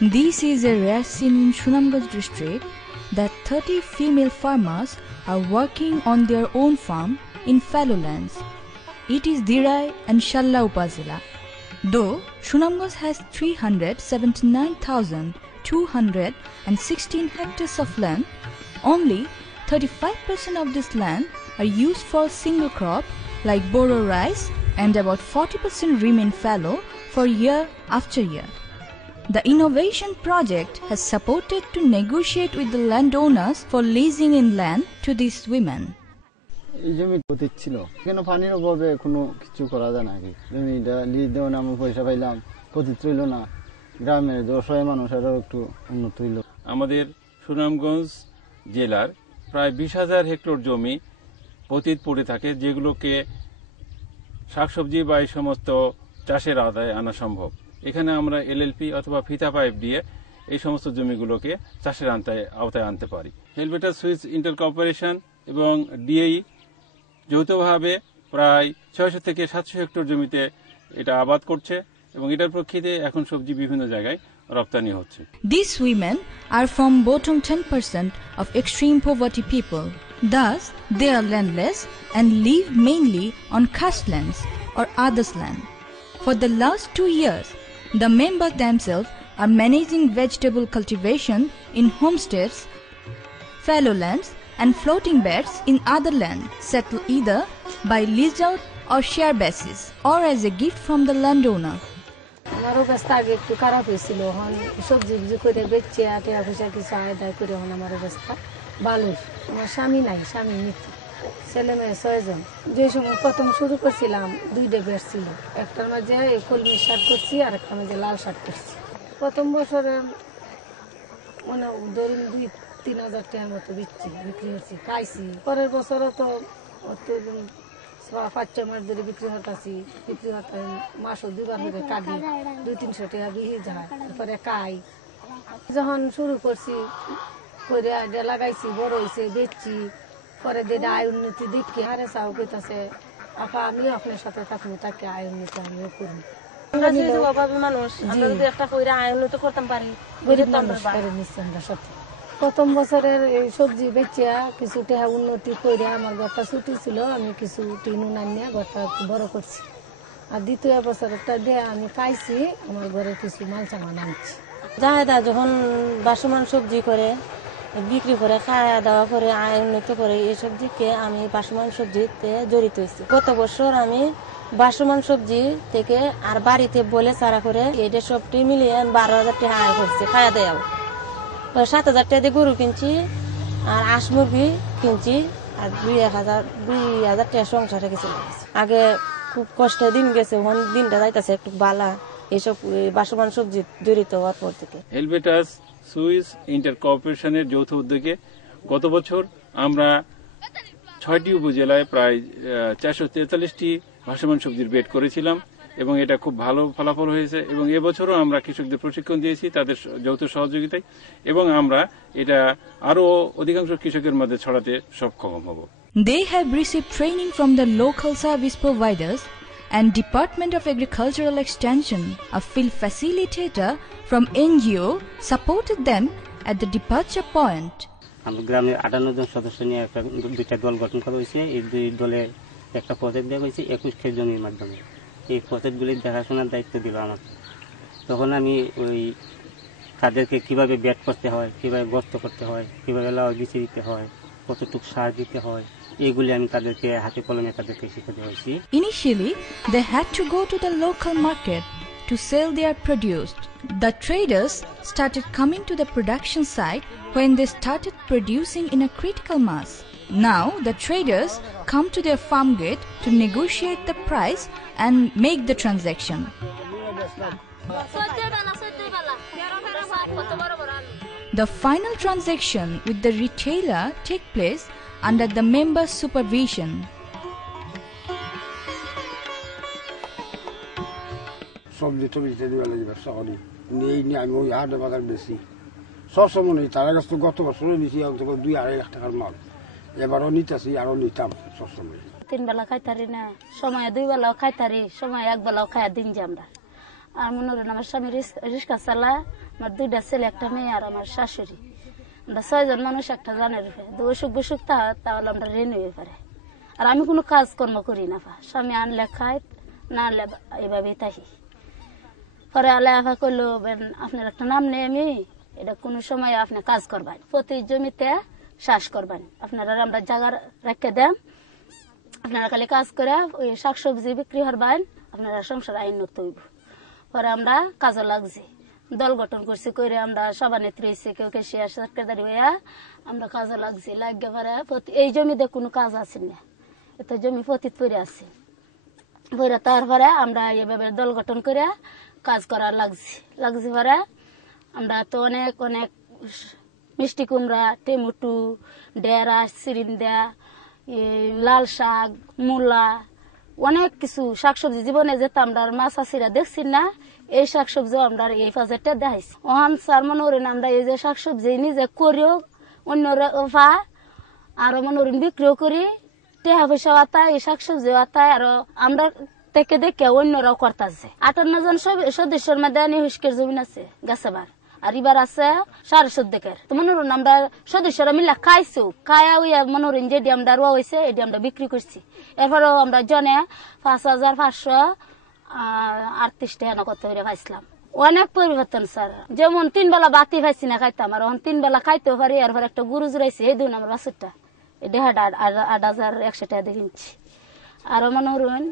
This is a rare scene in Sunamganj district that 30 female farmers are working on their own farm in fallow lands. It is Dirai and Shalla Upazila. Though Sunamganj has 379,216 hectares of land, only 35% of this land are used for single crop like Boro rice, and about 40% remain fallow for year after year. The innovation project has supported to negotiate with the landowners for leasing in land to these women. এই জমি পতিত ছিল, কেন পানির অভাবে কোনো কিছু করা যায় না। জমিটা লিজ দেওয়া নামে পয়সা পাইলাম, পতিত রইল না, গ্রামের অসহায় মানুষেরও একটু উন্নত হইল। আমাদের সুনামগঞ্জ জেলার প্রায় 20,000 হেক্টর জমি পতিত পড়ে থাকে, যেগুলোকে শাকসবজি বা এই সমস্ত চাষের আওতায় আনা সম্ভব। এখানে আমরা এলএলপি অথবা ফিতা পাইপ দিয়ে এই সমস্ত জমিগুলোকে চাষের আওতায় আনতে পারি। হেলভেটাস সুইস ইন্টার কর্পোরেশন এবং ডিএই যৌথভাবে প্রায় 600 থেকে 700 হেক্টর জমিতে এটা আবাদ করছে এবং এটার প্রেক্ষিতে এখন সবজি বিভিন্ন জায়গায় রপ্তানি হচ্ছে। These women are from bottom 10% of extreme poverty people. Thus, they are landless and live mainly on caste lands or others' land. For the last 2 years, the members themselves are managing vegetable cultivation in homesteads, fallow lands, and floating beds in other land, settled either by lease out or share basis, or as a gift from the landowner. আমার অবস্থা আগে একটু খারাপ হয়েছিল, এখন সবজি করে বেচছে টাকা পয়সা কিছু আদায় করে এখন আমার অবস্থা ভালো। আমার স্বামী নাই, স্বামী মৃত্যু, ছেলে মেয়ে 6 জন। যে সময় প্রথম শুরু করছিলাম 2টা বেড ছিল, একটার মাঝে কলমি শাক করছি আর একটার মাঝে লাল শাক করছি। প্রথম বছরে মানে ধরুন 2-3 হাজার টাকার মতো বিক্রি হচ্ছে, খাইছি। পরের বছরও তো 5-6 মাস ধরে বিক্রি হতাছি, মাসও 2বার করে কাটি, 200-300 টাকা বিহি যায়, তারপরে খাই। যখন শুরু করছি করে লাগাইছি, বড় হয়েছে, বেচছি, পরে দিন আয় উন্নতি দেখি হারে চাও কইতাছে আপা আমি আপনার সাথে থাকবো, তাকে আয় উন্নতি আমিও করি। প্রথম বছরের এই সবজি বেচিয়া কিছু টাকা উন্নতি করে আমার ঘরটা ছুটি ছিল, আমি কিছু টিন উনান নিয়ে ঘরটা বড় করছি। আর দ্বিতীয় বছরটা দিয়ে আমি খাইছি, আমার ঘরে কিছু মাল সামান আনছি। জাহেদা যখন বাসমান সবজি করে বিক্রি করে, খাওয়া দাওয়া করে, আয় উন্নত করে, এইসব দিকে আমি বাসমান সবজিতে জড়িত হয়েছি। গত বছর আমি বাসমান সবজি থেকে আর বাড়িতে বলে চারা করে এটা সবটি মিলিয়ে 12,000 টাকা আয় করছি। খাওয়া দেওয়া 7,000 টাকা দিয়ে গরু কিনছি আর হাঁস মুরগি কিনছি আর 2,000 টাকা সংসারে কিছু লাগছে। আগে খুব কষ্টে দিন গেছে, এখন দিনটা যাইতেছে একটু বালা এইসব বাসমান সবজি জড়িত হওয়ার পর থেকে। হেলভেটাস সুইস ইন্টার কর্পোরেশনের যৌথ উদ্যোগে গত বছর আমরা 6টি উপজেলায় প্রায় 443টি ভাসমান সবজির বেড করেছিলাম এবং এটা খুব ভালো ফলাফল হয়েছে। এবং এবছরও আমরা কৃষকদের প্রশিক্ষণ দিয়েছি তাদের যৌথ সহযোগিতায়, এবং আমরা এটা আরো অধিকাংশ কৃষকের মধ্যে ছড়াতে সক্ষম হব। They have received training from the local service providers and Department of Agricultural Extension. A field facilitator from NGO supported them at the departure point. আমরা গ্রামের 58 জন সদস্য নিয়ে একটা 2টা দল গঠন করা হয়েছে। এই 2 দলের একটা প্রজেক্ট দেওয়া হয়েছে 21 খেত জমির মাধ্যমে। এই প্রজেক্টগুলির দেখাশোনার দায়িত্ব দিল আমাকে। তখন আমি ওই তাদেরকে কিভাবে বেড করতে হয়, কিভাবে গর্ত করতে হয়, কিভাবে লাউ বিচি দিতে হয়, কতটুকু সার দিতে হয়, এগুলি আমি তাদেরকে হাতে কলমে তাদেরকে শিখে দিয়েছি। Initially, they had to go to the local market to sell their produce. The traders started coming to the production site when they started producing in a critical mass. Now, the traders come to their farm gate to negotiate the price and make the transaction. The final transaction with the retailer take place under the member's supervision. সবজি টবজিতে দিয়ে লাগে ব্যবসা করি, এই নিয়ে আমি ওই হাটে বাজার বেশি সবসময় নেই। তার কাছ থেকে গত বছরও নিচ্ছি 2-2.5 লাখ টাকার মাল, এবারও নিতেছি, আরও নিতাম সবসময়। 3 বেলা খাইতারি না, সময় 2 বেলাও খাইতারি, সময় 1 বেলাও খাইয়া দিন যে আমরা। আর মনে করেন আমার স্বামী রিক্সা চালায়, আমার 2টা ছেলে, একটা মেয়ে আর আমার শাশুড়ি। আমরা 6 জন মানুষ একটা জানের উপরে। অসুখ বিসুখ তাহলে আমরা ঋণ হয়ে পারে। আর আমি কোনো কাজকর্ম করি না। স্বামী আনলে খাই, না আনলে এইভাবেই থাকি। পরে আল্লাহ আফা করলো, আপনার একটা নাম নেই, আমি এটা কোনো সময় আপনি কাজ করবেন, প্রতি জমিতে চাষ করবেন, আপনারা আমরা জায়গা রেখে দেন, আপনারা খালি কাজ করে ওই শাকসবজি বিক্রি করবেন, আপনারা সংসার উন্নত হইব। পরে আমরা কাজে লাগছি, দল গঠন করছি, করে আমরা সভানেত্রী হয়েছি, কেউ কেশিয়ার সেক্রেটারি হইয়া আমরা কাজে লাগছি। লাগিয়ে পরে এই জমিতে কোনো কাজ আছে না, এত জমি পতিত পড়ে আছে। পরে তারপরে আমরা এভাবে দল গঠন করে কাজ করার লাগছি। পরে আমরা তো অনেক অনেক মিষ্টি কুমড়া, টমেটো, ঢেঁড়স, চিরিন্দা, লাল শাক, মূলা, অনেক কিছু শাকসবজি জীবনে যেতে আমরা মাছ আসিরা দেখছি না, এই শাকসবজি আমরা এই বাজারটা দেখাইছি। ওহান স্যার মনে করেন আমরা এই যে শাকসবজি নিজে করিও অন্যরা আরো মনে করেন বিক্রিও করি, টেহা পয়সা আতায়, এই শাকসবজি আতায়, আরো আমরা থেকে দেখে অন্যরাও করতেছে। 58 জন সদস্যের মধ্যে নিহুস্কের জমিন আছে গাছাবার, আর এবার আছে 14.5 তো মনে করেন আমরা সদস্যরা মিলে খাইছো, খায়া ওই মনে করেন যেটি আমরা রোয়া হয়েছে এটি আমরা বিক্রি করছি। এরপরেও আমরা জনে 5,538 টাকা কত করে পাইছিলাম। অনেক পরিবর্তন স্যার, যেমন 3 বেলা বাতি পাইছি না খাইতাম, আর 3 বেলা খাইতেও পারি। এরপর একটা গরু জুড়াইছি, এই দিন আমার বাছুরটা দেহাটা 8,100 টাকা দিয়ে কিনছি। আরো মনে করেন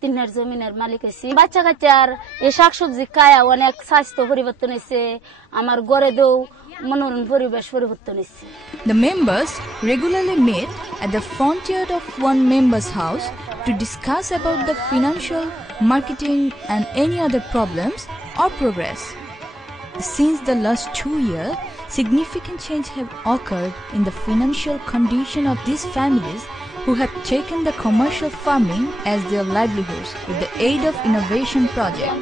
3 জমিনের মালিক হয়েছি। বাচ্চা কাচ্চার এই শাকসবজি খায়া অনেক স্বাস্থ্য পরিবর্তন হয়েছে, আমার ঘরে দেও মনোরম পরিবেশ পরিবর্তন হয়েছে। The members regularly meet at the front yard of one member's house to discuss about the financial, marketing and any other problems or progress. Since the last 2 years, significant change have occurred in the financial condition of these families who have taken the commercial farming as their livelihoods with the aid of innovation project.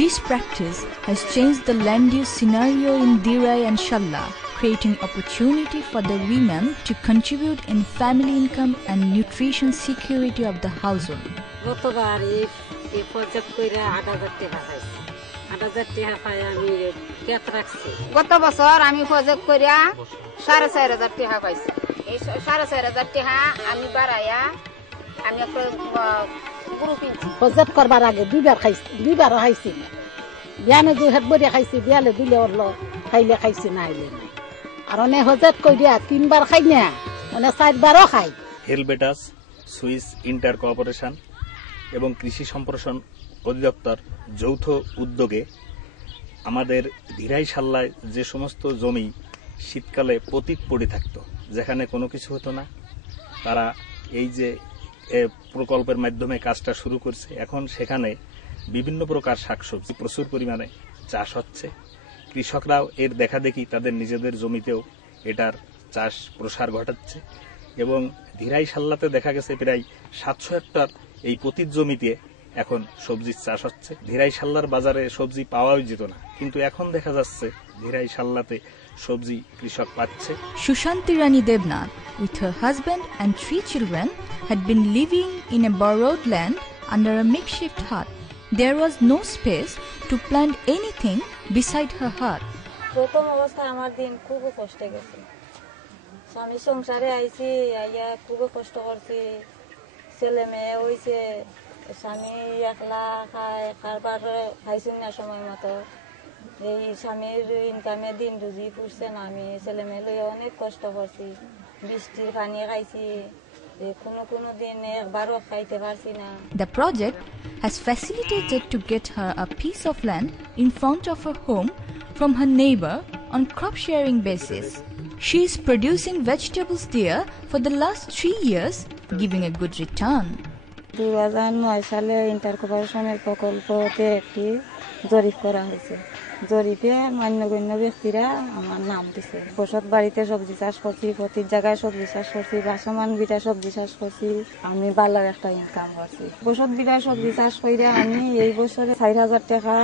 This practice has changed the land use scenario in Dirai and Shalla, creating opportunity for the women to contribute in family income and nutrition security of the household. গতবার এই project কইরা 8,000 টাকা পাইছি। 8,000 টাকা পাই আমি কেত রাখছি। গত বছর আমি প্রজেক্ট কইরা 4,500 টাকা পাইছি। এই 4,500 টাকা আমি বাড়াইয়া আমি একটা গরু কিনছি। প্রজেক্ট করবার আগে 2বার খাইছি, 2বার খাইছি। বিয়ানে 2 হাত বড়ি খাইছি, বিয়ালে দিলে ওরলো, খাইলে খাইছি না আইলে না। আর অনেক প্রজেক্ট কইরা 3বার খাই না, অনেক 4বারও খাই। হেলবেটাস, সুইস ইন্টার কোঅপারেশন এবং কৃষি সম্প্রসারণ অধিদপ্তর যৌথ উদ্যোগে আমাদের ধীরাই শাল্লায় যে সমস্ত জমি শীতকালে পতিত পড়ে থাকতো, যেখানে কোনো কিছু হতো না, তারা এই যে প্রকল্পের মাধ্যমে কাজটা শুরু করছে। এখন সেখানে বিভিন্ন প্রকার শাকসবজি প্রচুর পরিমাণে চাষ হচ্ছে। কৃষকরাও এর দেখাদেখি তাদের নিজেদের জমিতেও এটার চাষ প্রসার ঘটাচ্ছে এবং ধীরাই শাল্লাতে দেখা গেছে প্রায় 700 হেক্টর এই পতিত জমিতে এখন সবজির চাষ হচ্ছে। ধীরাই শাল্লার বাজারে সবজি পাওয়াই যেত না, কিন্তু এখন দেখা যাচ্ছে ধীরাই শাল্লাতে সবজি কৃষক পাচ্ছে। Shushanti Rani Devnath, with her husband and 3 children, had been living in a borrowed land under a makeshift hut. There was no space to plant anything beside her hut. প্রথম অবস্থায় আমার দিন খুব কষ্ট গেছে। স্বামী সংসারে আইছি, আইয়া খুব কষ্ট করছি, ছেলে মেয়ে হয়েছে, স্বামী একলা খায়, কারবার খাইছি না সময় মতো। এই স্বামীর ইনকামে দিন রুজি পুষছে না, আমি ছেলে মেয়ে লইয়া অনেক কষ্ট করছি, বৃষ্টির পানি খাইছি, কোনো দিন একবারও খাইতে পারছি না। The project has facilitated to get her a piece of land in front of her home from her neighbor on crop sharing basis. She is producing vegetables there for the last 3 years, giving a good return. 2009 সালে inter কোঅপারেশনের প্রকল্পতে একটি জরিপ করা হয়েছে। জরিপে মান্যগণ্য ব্যক্তিরা আমার নাম দিছে। বসত বাড়িতে সবজি চাষ করছি, প্রতি জায়গায় সবজি চাষ করছি, বাসমান বিটা সবজি চাষ করছি, আমি ভালো একটা ইনকাম করছি। বসত বিটায় সবজি চাষ করে আমি এই বছরে 4,000 টাকা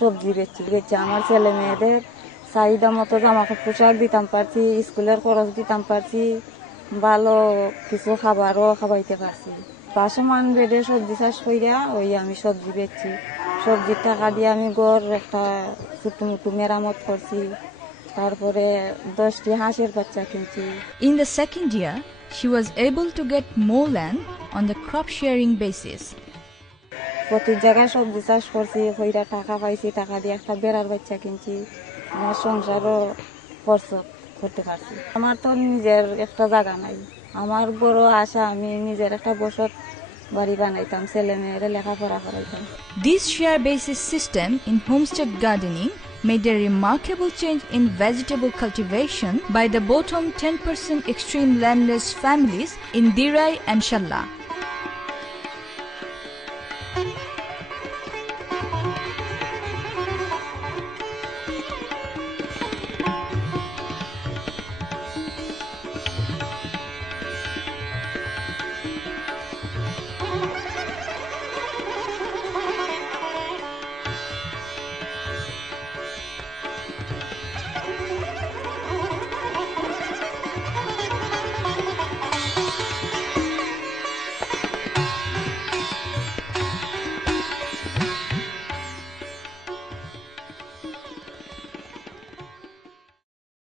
সবজি বেচছি। আমার ছেলে মেয়েদের চাহিদা মতো জামা পোশাক দিতাম পারছি, স্কুলের খরচ দিতাম পারছি, ভালো কিছু খাবারও খাওয়াইতে পারছি। বাসমান বেডে সবজি চাষ কইরা ওই আমি সবজি বেচছি। সবজির টাকা দিয়ে আমি ঘর একটা ছোট মোটো মেরামত করছি, তারপরে 10টি হাঁসের বাচ্চা কিনছি। In the second year, she was able to get more land on the crop sharing basis. প্রতি জায়গায় সবজি চাষ করছি, কইরা টাকা পাইছি, টাকা দিয়ে একটা বেড়ার বাচ্চা কিনছি, আমার সংসারও খরচ করতে পারছি। আমার তো নিজের একটা জায়গা নাই, আমার বড় আশা আমি নিজের একটা বসত বাড়ি বানাইতাম, ছেলে মেয়েরা লেখাপড়া করাইতাম। This share basis system in homestead gardening made a remarkable change in vegetable cultivation by the bottom 10% extreme landless families in Dirai and Shalla.